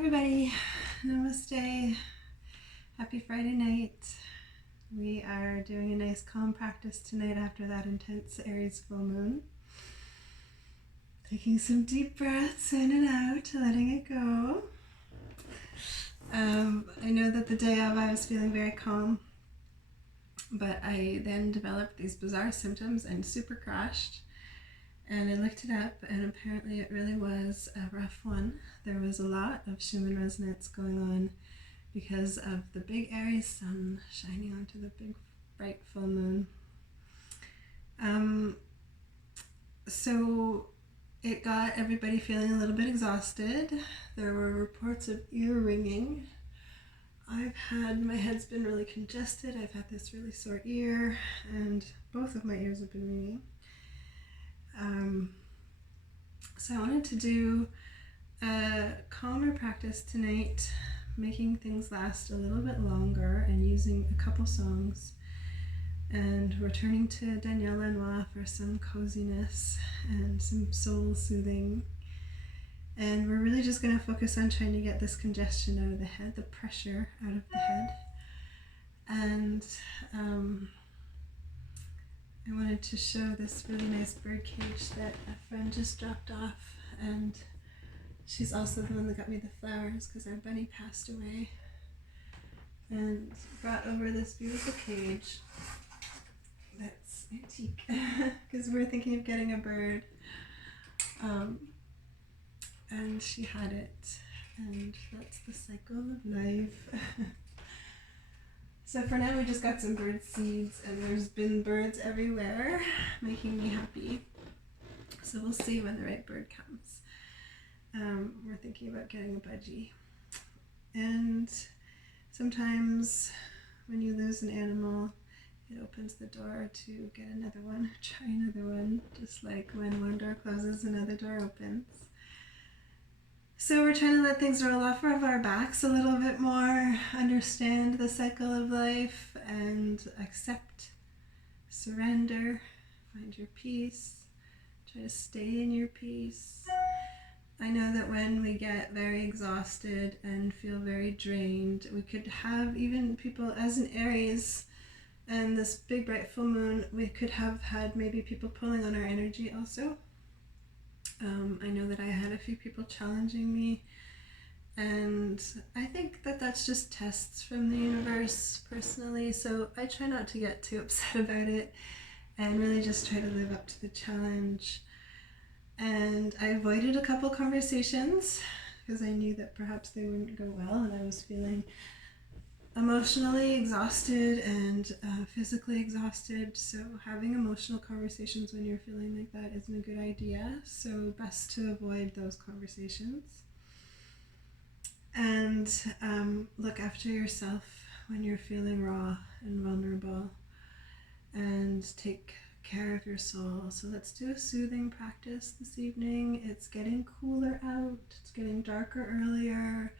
everybody, namaste, happy Friday night. We are doing a nice calm practice tonight after that intense Aries Full Moon. Taking some deep breaths in and out, letting it go. I know that the day of I was feeling very calm, but I then developed these bizarre symptoms and super crashed. And I looked it up, and apparently it really was a rough one. There was a lot of Schumann resonance going on because of the big Aries sun shining onto the big bright full moon. So it got everybody feeling a little bit exhausted. There were reports of ear ringing. My head's been really congested. I've had this really sore ear, and both of my ears have been ringing. So I wanted to do a calmer practice tonight, making things last a little bit longer and using a couple songs, and returning to Danielle Lanois for some coziness and some soul soothing. And we're really just going to focus on trying to get this congestion out of the head, the pressure out of the head. And I wanted to show this really nice bird cage that a friend just dropped off, and she's also the one that got me the flowers because our bunny passed away, and brought over this beautiful cage that's antique because we're thinking of getting a bird, and she had it, and that's the cycle of life. So for now we just got some bird seeds, and there's been birds everywhere, making me happy. So we'll see when the right bird comes. We're thinking about getting a budgie. And sometimes when you lose an animal, it opens the door to get another one, try another one, just like when one door closes, another door opens. So we're trying to let things roll off of our backs a little bit more, understand the cycle of life, and accept, surrender, find your peace, try to stay in your peace. I know that when we get very exhausted and feel very drained, we could have even people, as an Aries and this big bright full moon, we could have had maybe people pulling on our energy also. I know that I had a few people challenging me, and I think that that's just tests from the universe personally, so I try not to get too upset about it and really just try to live up to the challenge. And I avoided a couple conversations because I knew that perhaps they wouldn't go well, and I was feeling emotionally exhausted and physically exhausted, so having emotional conversations when you're feeling like that isn't a good idea, so best to avoid those conversations. And look after yourself when you're feeling raw and vulnerable, and take care of your soul. So let's do a soothing practice this evening. It's getting cooler out, it's getting darker earlier.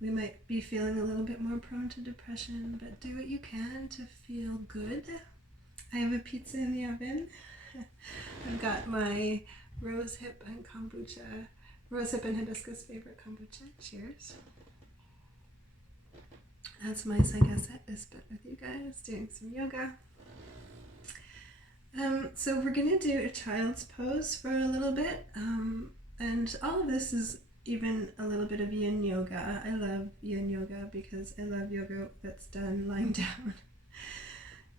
We might be feeling a little bit more prone to depression, but do what you can to feel good. I have a pizza in the oven. I've got my rosehip and hibiscus favorite kombucha. Cheers. That's my Saiga this bit with you guys, doing some yoga. So we're going to do a child's pose for a little bit, and all of this is even a little bit of yin yoga. I love yin yoga because I love yoga that's done lying down.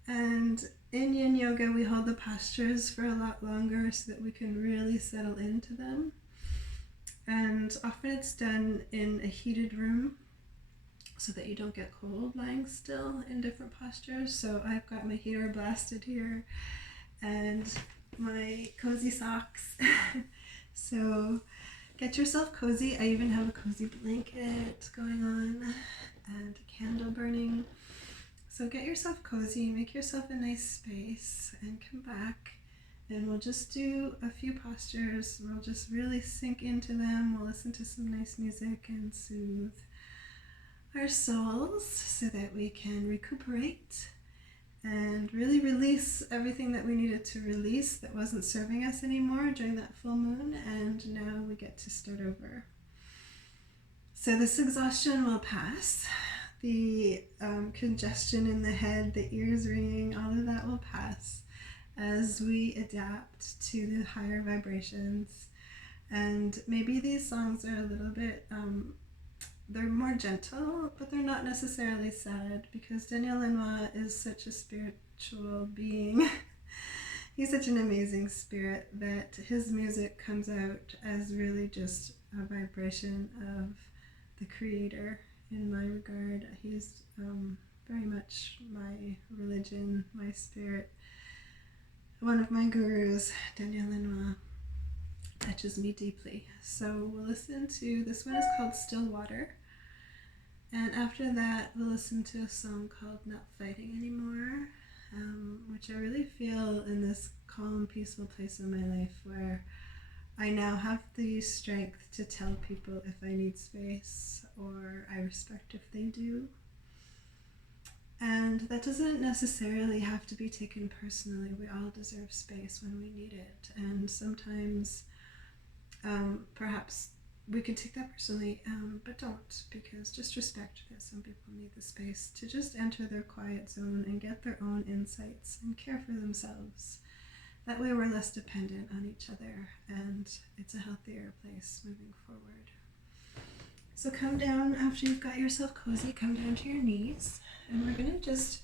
And in yin yoga, we hold the postures for a lot longer so that we can really settle into them. And often it's done in a heated room so that you don't get cold lying still in different postures. So I've got my heater blasted here and my cozy socks. So get yourself cozy. I even have a cozy blanket going on and a candle burning. So get yourself cozy, make yourself a nice space, and come back. And we'll just do a few postures. We'll just really sink into them. We'll listen to some nice music and soothe our souls so that we can recuperate and really release everything that we needed to release that wasn't serving us anymore during that full moon, and now we get to start over. So this exhaustion will pass. The congestion in the head, the ears ringing, all of that will pass as we adapt to the higher vibrations. And maybe these songs are a little bit, they're more gentle, but they're not necessarily sad, because Daniel Lenoir is such a spiritual being. He's such an amazing spirit that his music comes out as really just a vibration of the Creator. In my regard, he's very much my religion, my spirit. One of my gurus, Daniel Lenoir, touches me deeply. So we'll listen to, this one is called Still Water. And after that, we'll listen to a song called Not Fighting Anymore, which I really feel in this calm, peaceful place in my life where I now have the strength to tell people if I need space, or I respect if they do. And that doesn't necessarily have to be taken personally. We all deserve space when we need it. And sometimes perhaps we can take that personally, but don't, because just respect that some people need the space to just enter their quiet zone and get their own insights and care for themselves. That way we're less dependent on each other, and it's a healthier place moving forward. So come down, after you've got yourself cozy, come down to your knees, and we're going to just,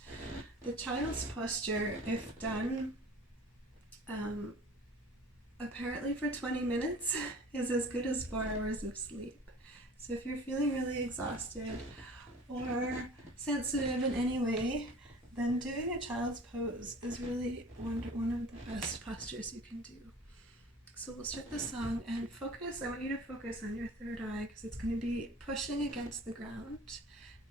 the child's posture, if done, apparently for 20 minutes, is as good as 4 hours of sleep. So if you're feeling really exhausted or sensitive in any way, then doing a child's pose is really one of the best postures you can do. So we'll start the song, and focus, I want you to focus on your third eye, because it's going to be pushing against the ground.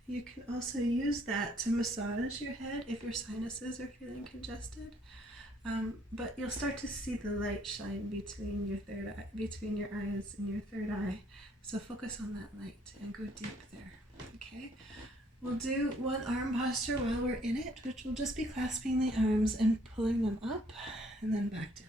You can also use that to massage your head if your sinuses are feeling congested. But you'll start to see the light shine between your third eye, between your eyes and your third eye. So focus on that light and go deep there. Okay? We'll do one arm posture while we're in it, which will just be clasping the arms and pulling them up and then back down.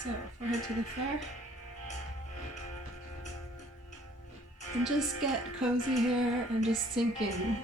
So, forehead to the floor. And just get cozy here and just sink in.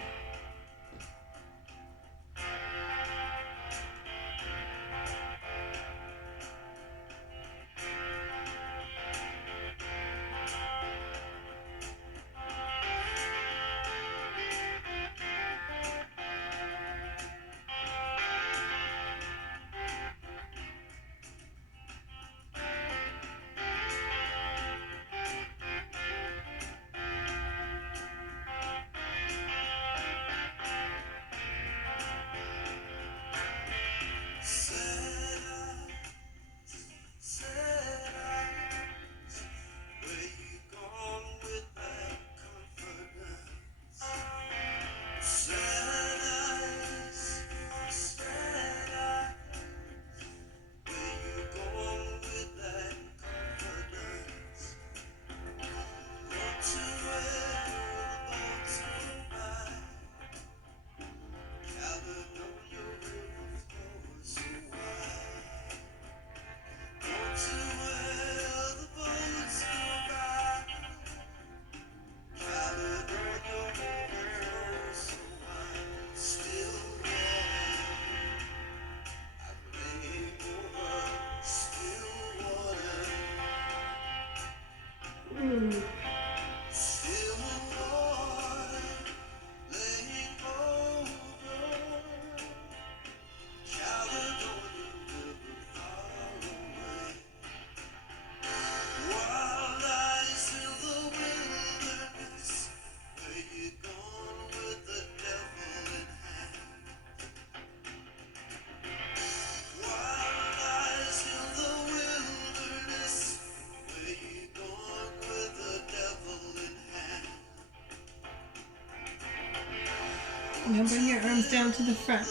Now bring your arms down to the front.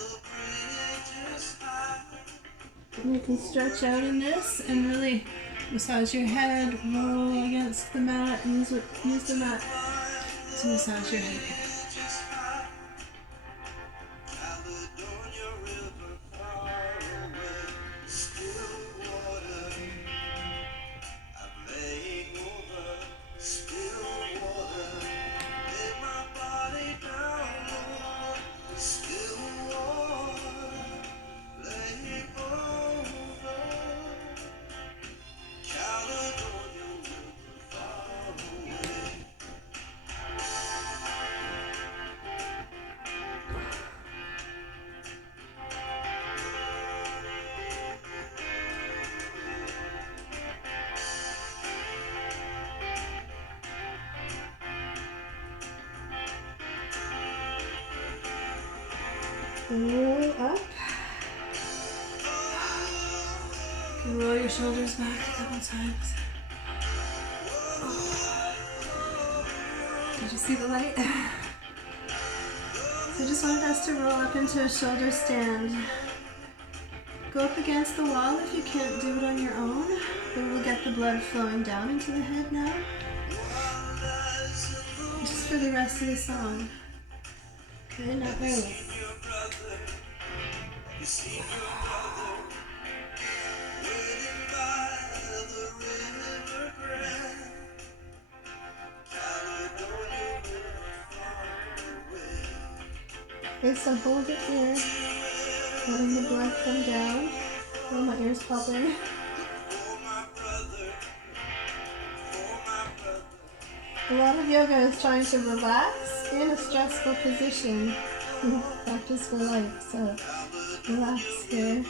You can stretch out in this and really massage your head, roll against the mat, use the mat to massage your head. Roll up. And roll your shoulders back a couple times. Did you see the light? So I just wanted us to roll up into a shoulder stand. Go up against the wall if you can't do it on your own, but we'll get the blood flowing down into the head now. Just for the rest of the song. Okay, not very long. Okay, so hold it here, letting the blood come down. Oh, my ear's popping. A lot of yoga is trying to relax in a stressful position. Practice for life, so relax here.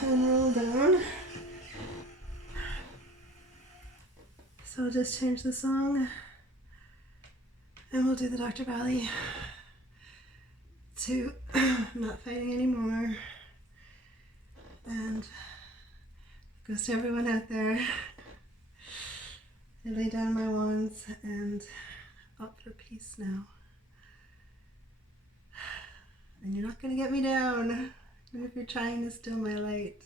And roll down. So I'll just change the song and we'll do the Dr. Bali to Not Fighting Anymore. And it goes to everyone out there. I lay down my wands and opt for peace now. And you're not going to get me down. Even if you're trying to steal my light.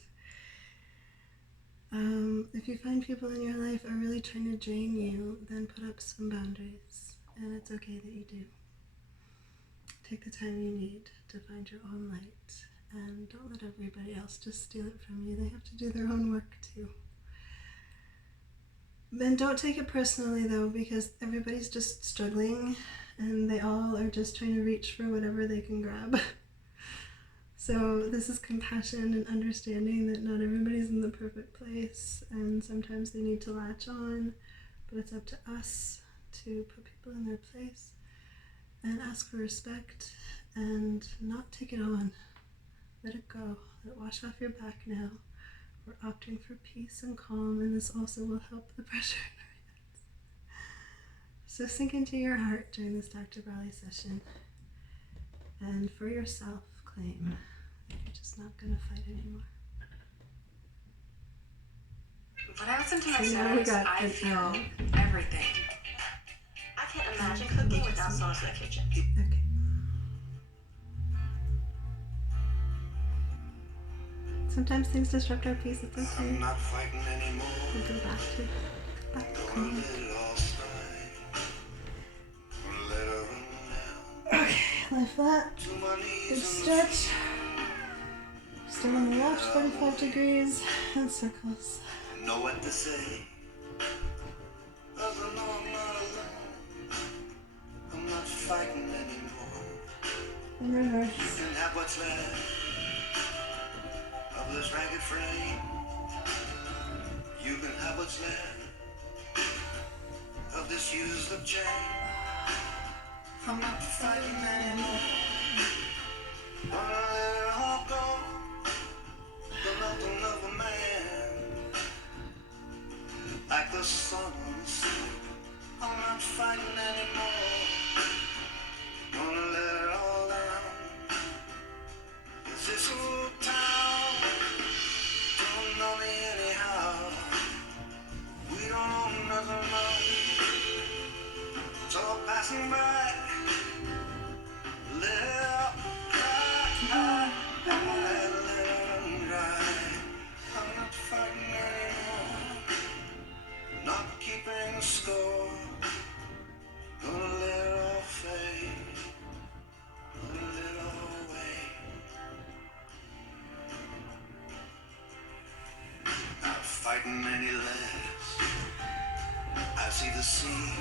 If you find people in your life are really trying to drain you, then put up some boundaries. And it's okay that you do. Take the time you need to find your own light. And don't let everybody else just steal it from you. They have to do their own work too. And don't take it personally though, because everybody's just struggling and they all are just trying to reach for whatever they can grab. So this is compassion and understanding that not everybody's in the perfect place and sometimes they need to latch on, but it's up to us to put people in their place and ask for respect and not take it on. Let it go. Let it wash off your back now. We're opting for peace and calm, and this also will help the pressure in our hands. So sink into your heart during this Dr. Bali session and for yourself claim you're just not going to fight anymore. When I listen to my songs, I feel everything. I can't imagine cooking without songs in the kitchen. Okay. Sometimes things disrupt our peace, it's okay. I'm not fighting anymore. We'll go back to calm. Okay, lie flat. Good stretch. Start on the left, 45 degrees, and circles. Know what to say. No, I'm not alone. I'm not fighting anymore. In reverse. You can have what's left of this ragged frame. You can have what's left of this used up chain. I'm not fighting anymore. Wanna let it all go. The nothing of a man. Like the sun on the sea. I'm not fighting anymore. Wanna let it all down. Is this old town? Don't know me anyhow. We don't own nothing more. It's all passing by. Let it dry. I'm not fighting anymore. Not keeping score. Gonna let it all fade. Gonna let it all away. Not fighting any less. I see the sea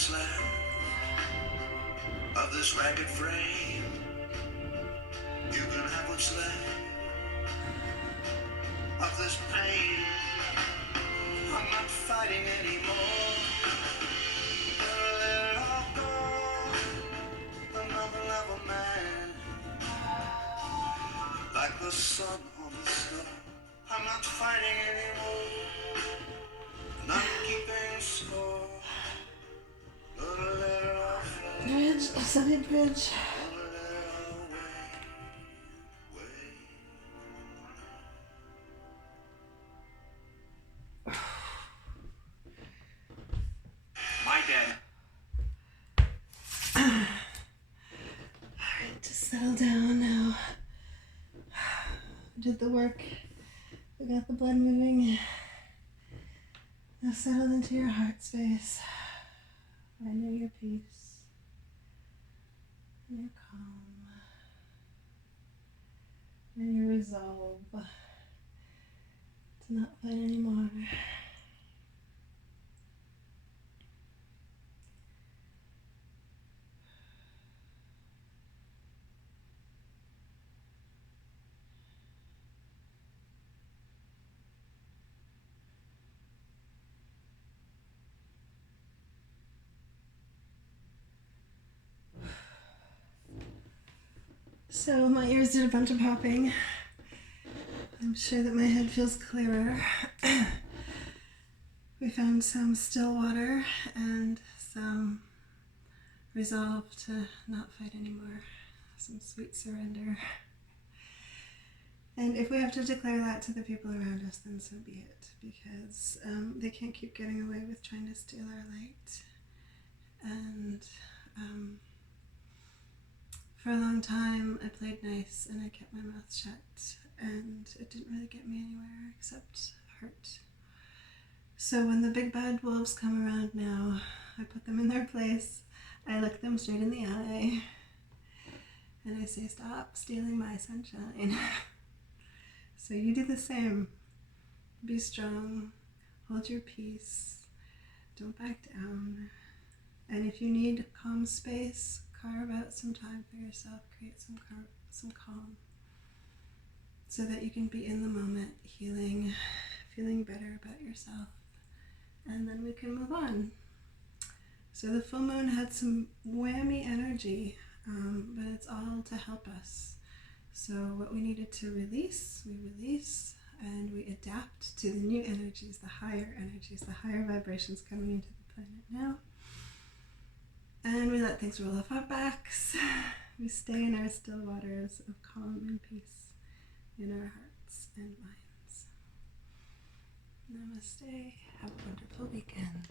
what's left of this ragged frame. You can have what's left of this pain. I'm not fighting anymore. Gonna let it all go. Another level man, like the sun on the snow. I'm not fighting anymore. Not keeping score. Gonna let it all fall. Bridge, sunny bridge. Gonna let it all wait. My dad. Alright, just settle down now. Did the work. We got the blood moving. Now settle into your heart space. Finding your peace. And your calm. And your resolve to not fight anymore. So my ears did a bunch of popping. I'm sure that my head feels clearer. We found some still water and some resolve to not fight anymore. Some sweet surrender. And if we have to declare that to the people around us, then so be it. Because they can't keep getting away with trying to steal our light. And for a long time, I played nice and I kept my mouth shut, and it didn't really get me anywhere except hurt. So when the big bad wolves come around now, I put them in their place, I look them straight in the eye, and I say, stop stealing my sunshine. So you do the same. Be strong, hold your peace, don't back down, and if you need calm space, carve out some time for yourself, create some calm, so that you can be in the moment, healing, feeling better about yourself, and then we can move on. So the full moon had some whammy energy, but it's all to help us. So what we needed to release, we release, and we adapt to the new energies, the higher vibrations coming into the planet now. And we let things roll off our backs. We stay in our still waters of calm and peace in our hearts and minds. Namaste. Have a wonderful weekend.